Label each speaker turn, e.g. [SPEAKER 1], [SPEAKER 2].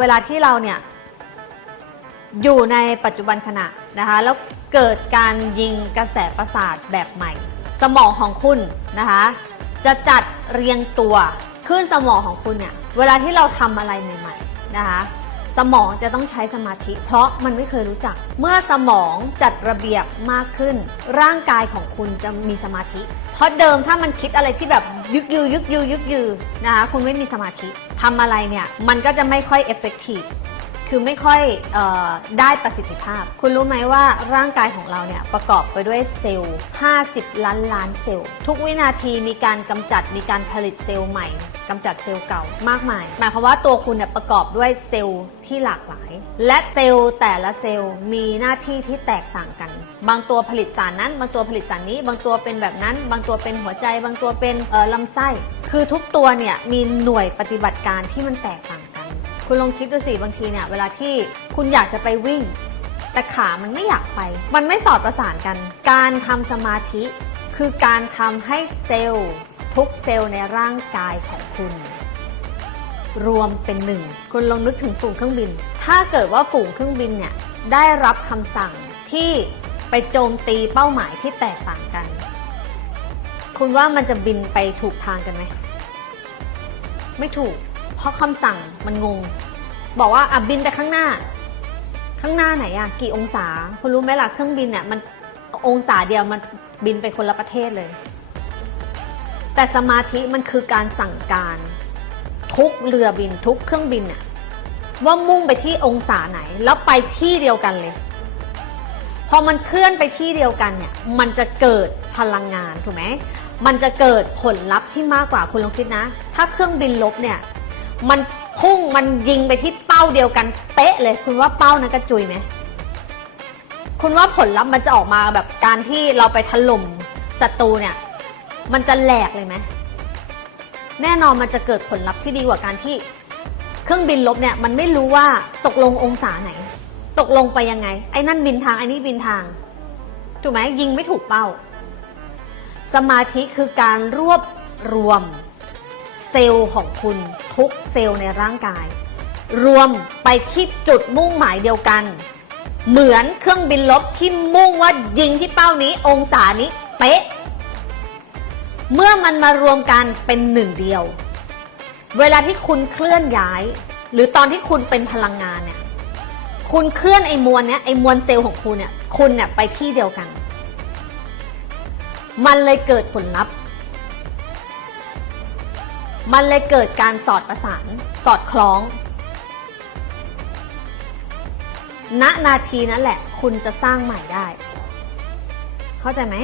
[SPEAKER 1] เวลาที่เราเนี่ยอยู่ในปัจจุบันขณะนะคะ แล้วเกิดการยิงกระแสประสาทแบบใหม่ สมองของคุณนะคะ จะจัดเรียงตัวขึ้นสมองของคุณเนี่ย เวลาที่เราทำอะไรใหม่ ๆ นะคะ สมองจะต้องใช้สมาธิ เพราะมันไม่เคยรู้จัก เมื่อสมองจัดระเบียบมากขึ้น ร่างกายของคุณจะมีสมาธิ เพราะเดิมถ้ามันคิดอะไรที่แบบยึกยือยึกยือยึกยือนะคะคุณไม่มีสมาธิทำอะไรเนี่ยมันก็จะไม่ค่อยเอฟเฟกตีฟ คือไม่ค่อยออได้ประสิทธิภาพ คุณรู้ไหมว่าร่างกายของเราเนี่ยประกอบไปด้วยเซลล์ 50 ล้านล้านเซลล์ ทุกวินาทีมีการกำจัดมีการผลิตเซลล์ใหม่กำจัดเซลล์เก่ามากมาย หมายความว่าตัวคุณเนี่ยประกอบด้วยเซลล์ที่หลากหลาย และเซลล์แต่ละเซลล์มีหน้าที่ที่แตกต่างกัน บางตัวผลิตสารนั้น บางตัวผลิตสารนี้ บางตัวเป็นแบบนั้น บางตัวเป็นหัวใจ บางตัวเป็นลำไส้ คือทุกตัวเนี่ยมีหน่วยปฏิบัติการที่มันแตกต่าง คุณลองคิดดูสิบางทีเนี่ย เวลาที่คุณอยากจะไปวิ่ง แต่ขามันไม่อยากไป มันไม่สอดประสานกัน การทำสมาธิคือการทำให้เซลล์ทุกเซลล์ในร่างกายของคุณ รวมเป็นหนึ่ง คุณลองนึกถึงฝูงเครื่องบิน ถ้าเกิดว่าฝูงเครื่องบินเนี่ยได้รับคำสั่งที่ไปโจมตีเป้าหมายที่แตกต่างกัน คุณว่ามันจะบินไปถูกทางกันไหม ไม่ถูก เพราะคำสั่งมันงง บอกว่าอะบินไปข้างหน้า ข้างหน้าไหนอะกี่องศา คุณรู้ไหมล่ะเครื่องบินเนี่ยมันองศาเดียวมันบินไปคนละประเทศเลย แต่สมาธิมันคือการสั่งการ ทุกเรือบินทุกเครื่องบินเนี่ยว่ามุ่งไปที่องศาไหน แล้วไปที่เดียวกันเลย พอมันเคลื่อนไปที่เดียวกันเนี่ย มันจะเกิดพลังงานถูกไหมมันจะเกิดผลลัพธ์ที่มากกว่าคุณลองคิดนะ ถ้าเครื่องบินลบเนี่ย มันพุ่งมันยิงไปที่เป้าเดียวกันเป๊ะเลย คุณว่าเป้านั้นกระจุยไหมคุณว่าผลลัพธ์มันจะออกมาแบบการที่เราไปถล่มศัตรูเนี่ย มันจะแหลกเลยไหมแน่นอนมันจะเกิดผลลัพธ์ที่ดีกว่าการที่ เครื่องบินลบเนี่ยมันไม่รู้ว่าตกลงองศาไหน ตกลงไปยังไง ไอ้นั่นบินทางไอ้นี่บินทางถูกไหมยิงไม่ถูกเป้า สมาธิคือการรวบรวม เซลล์ของคุณทุกเซลล์ในร่างกาย รวมไปที่จุดมุ่งหมายเดียวกัน เหมือนเครื่องบินลบที่มุ่งว่ายิงที่เป้านี้องศานี้เป๊ะ เมื่อมันมารวมกันเป็นหนึ่งเดียว เวลาที่คุณเคลื่อนย้าย หรือตอนที่คุณเป็นพลังงานเนี่ย คุณเคลื่อนไอ้มวลเนี้ยไอ้มวลเซลล์ของคุณเนี่ย คุณเนี่ยไปที่เดียวกัน มันเลยเกิดผลลัพธ์ มันเลยเกิดการสอดประสาน สอดคล้อง ณนาทีนั้นแหละ คุณจะสร้างใหม่ได้ เข้าใจไหม